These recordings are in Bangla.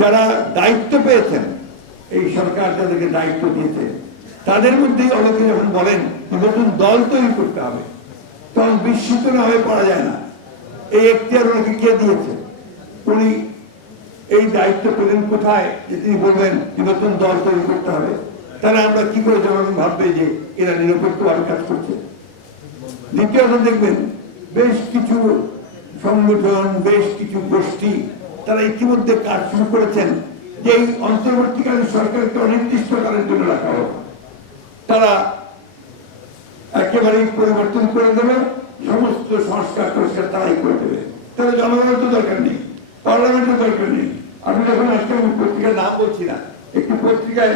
যারা দায়িত্ব পেয়েছেন, এই সরকার যাদেরকে দায়িত্ব দিয়েছে, তাদের মধ্যেই অনেকে যখন বলেন নতুন দল তৈরি করতে হবে, তখন বিস্মিত না হয়ে পড়া যায় না। এই এখতিয়ার ওনাকে কে দিয়েছে? উনি এই দায়িত্ব পেলেন কোথায় যে তিনি বলবেন নতুন দল তৈরি করতে হবে? তাহলে আমরা কি করে জনগণ ভাববে যে এরা নিরপেক্ষভাবে কাজ করছে? দ্বিতীয়ত দেখবেন বেশ কিছু সংগঠন, বেশ কিছু গোষ্ঠী তারা ইতিমধ্যে কাজ শুরু করেছেন যে এই অন্তর্বর্তীকালীন সরকারকে অনির্দিষ্টকালের জন্য রাখা হোক। তারা একেবারেই পরিবর্তন করে দেবে, সমস্ত সংস্কার তারাই করে দেবে। তাহলে জনগণের তো দরকার নেই, পার্লামেন্টের দরকার নেই। আমি যখন আজকে পত্রিকার নাম বলছি না, একটি পত্রিকায়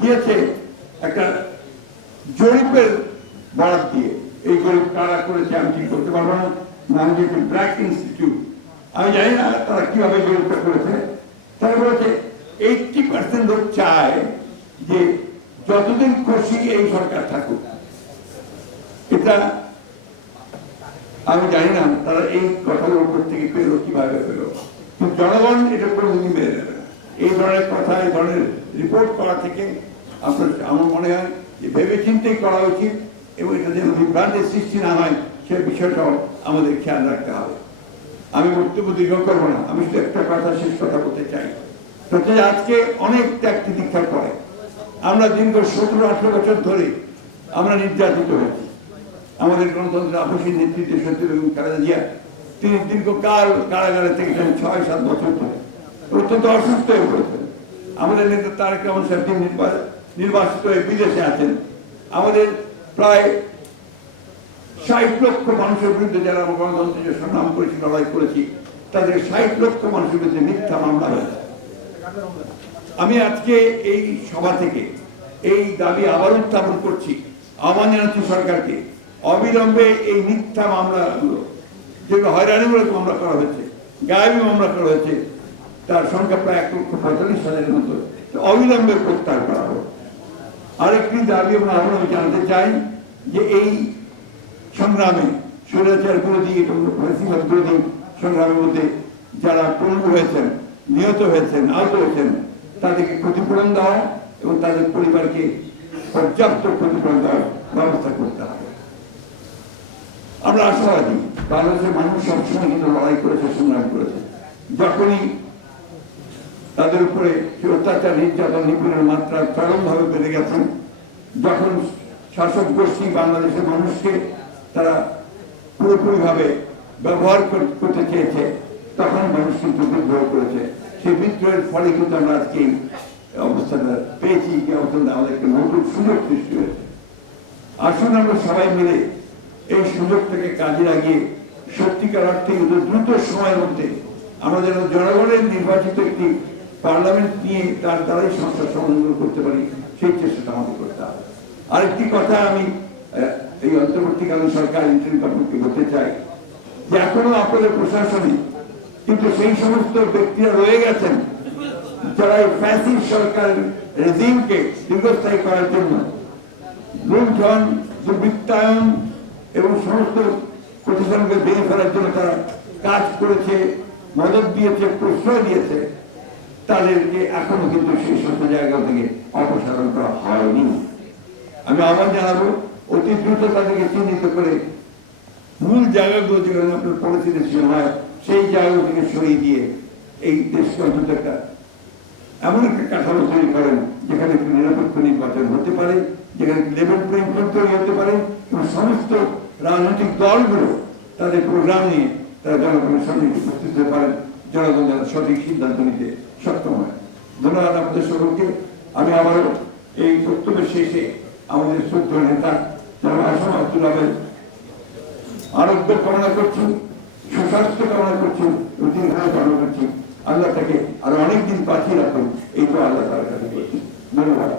দিয়েছে একটা জরিপের বরাদ দিয়ে, এই জরিপ কারা করেছে আমি ঠিক করতে পারবো না, নাম দিয়েছে ব্র্যাক ইনস্টিটিউট। আমি জানি না তারা কিভাবে জরিপটা করেছে। তারা বলেছে 80% লোক চায় যে যতদিন খুশি এই সরকার থাকুক। এটা আমি জানি না তারা এই কথাগুলোর উপর থেকে পেলো কিভাবে পেলো, কিন্তু জনগণ এটা কোনোদিনই মেনে নেবে না। এই ধরনের কথা, এই ধরনের রিপোর্ট করা থেকে আপনার আমার মনে হয় যে ভেবে চিন্তেই করা উচিত, এবং এটা যেন বিভ্রান্তির সৃষ্টি না হয় সে বিষয়টাও আমাদের খেয়াল রাখতে হবে। আমি বক্তব্য দীর্ঘ করবো না, আমি শুধু একটা কথা, শেষ কথা বলতে চাই। আজকে অনেক ত্যাগ তিতিক্ষার পরে আমরা দীর্ঘ 17-18 বছর ধরে আমরা নির্যাতিত হয়েছি। আমাদের গণতন্ত্রের আপসীর নেতৃত্বে সত্যি বেগম খালেদা জিয়া, তিনি দীর্ঘকাল কারাগারে থেকে 6-7 বছর ধরে অত্যন্ত অসুস্থ হয়ে পড়েছেন। আমাদের নেতা তারেক রহমান সাহেব নির্বাচিত হয়ে বিদেশে আছেন। আমাদের প্রায় 60 লক্ষ মানুষের বিরুদ্ধে যারা আমরা গণতন্ত্রের সংগ্রাম করেছি, লড়াই করেছি, তাদের 60 লক্ষ মানুষের বিরুদ্ধে মিথ্যা মামলা হয়েছে। আমি আজকে এই সভা থেকে এই দাবি আবার উত্থাপন করছি, আহ্বান জানাচ্ছি সরকারকে অবিলম্বে এই মিথ্যা মামলাগুলো, যেগুলো হয়রানিমূলক মামলা করা হয়েছে, গায়েবী মামলা করা হয়েছে, তার সংখ্যা প্রায় 1,45,000-এর মতো, অবিলম্বে প্রত্যাহার করা হবে। আরেকটি দাবি আমরা আহ্বান জানাতে চাই যে এই সংগ্রামে স্বৈরাচার বিরোধী এবং ফ্যাসিবাদ বিরোধী সংগ্রামের মধ্যে যারা পঙ্গু হয়েছেন, নিহত হয়েছেন, আহত হয়েছেন, তাদেরকে ক্ষতিপূরণ দেওয়া এবং তাদের পরিবারকে পর্যাপ্ত ক্ষতিপূরণ দেওয়ার ব্যবস্থা করতে হবে। আমরা আশাবাদী বাংলাদেশের মানুষ সবসময় কিন্তু লড়াই করেছে, সংগ্রাম করেছে। যখনই তাদের উপরে অত্যাচার, নির্যাতন, নিপীড়নের মাত্রা চরমভাবে বেড়ে গেছেন, যখন শাসক গোষ্ঠী বাংলাদেশের মানুষকে তারা পুরোপুরিভাবে ব্যবহার করতে চেয়েছে, তখন মানুষ কিন্তু বিদ্রোহ করেছে। সেই বিদ্রোহের ফলে কিন্তু আমরা আজকে অবস্থাটা পেয়েছি, যে অবস্থাটা আমাদের একটা নতুন সুযোগ সৃষ্টি হয়েছে। আসুন আমরা সবাই মিলে এই সুযোগটাকে কাজে লাগিয়ে সত্যিকার অর্থে দ্রুত সময়ের মধ্যে আমরা যেন জনগণের নির্বাচিত একটি পার্লামেন্ট নিয়ে তার দ্বারাই সংস্কার সমাধান করতে পারি, সেই চেষ্টাটা আমাদের করতে হবে। আরেকটি কথা আমি এই অন্তর্বর্তীকালীন সরকার, ইন্টারিম গভর্নমেন্টকে বলতে চাই যে এখনো আপনাদের প্রশাসনে কিন্তু সেই সমস্ত ব্যক্তিরা রয়ে গেছেন যারা এই ফ্যাসিস্ট সরকার রেজিমকে দীর্ঘস্থায়ী করার জন্য লুণ্ঠন, দুর্বৃত্তায়ন এবং সমস্ত প্রতিষ্ঠানকে ভেঙে ফেলার জন্য তারা কাজ করেছে, মদত দিয়েছে, প্রশ্রয় দিয়েছে। তাদেরকে এখনো কিন্তু সেই সমস্ত জায়গা থেকে অপসারণ করা হয়নি। আমি আহ্বান জানাবো অতি দ্রুত তাদেরকে চিহ্নিত করে মূল জায়গাগুলো যেখানে আপনার পলিসি হয় সেই জায়গাগুলো থেকে সরিয়ে দিয়ে এই দেশকে অন্তত একটা এমন একটা কাঠামো তৈরি করেন যেখানে একটি নিরপেক্ষ নির্বাচন হতে পারে, যেখানে লেভেল প্লেইং ফিল্ড তৈরি হতে পারে এবং সমস্ত রাজনৈতিক দলগুলো তাদের প্রোগ্রাম নিয়ে তারা জনগণের সামনে উপস্থিত হতে পারেন, জনগণ যেন সঠিক সিদ্ধান্ত নিতে সক্ষম হয়। ধন্যবাদ আপনাদের সকলকে। আমি আবারও এই বক্তব্যের শেষে আমাদের শ্রদ্ধেয় নেতা জনাব আসম আব্দুল আবেদ আরোগ্য কামনা করছি, সুস্বাস্থ্য কামনা করছি, দীর্ঘায়ু কামনা করছি। আল্লাহ তাকে আরো অনেকদিন বাঁচিয়ে রাখুন, এই তো আল্লাহ তার কাছে করছি। ধন্যবাদ।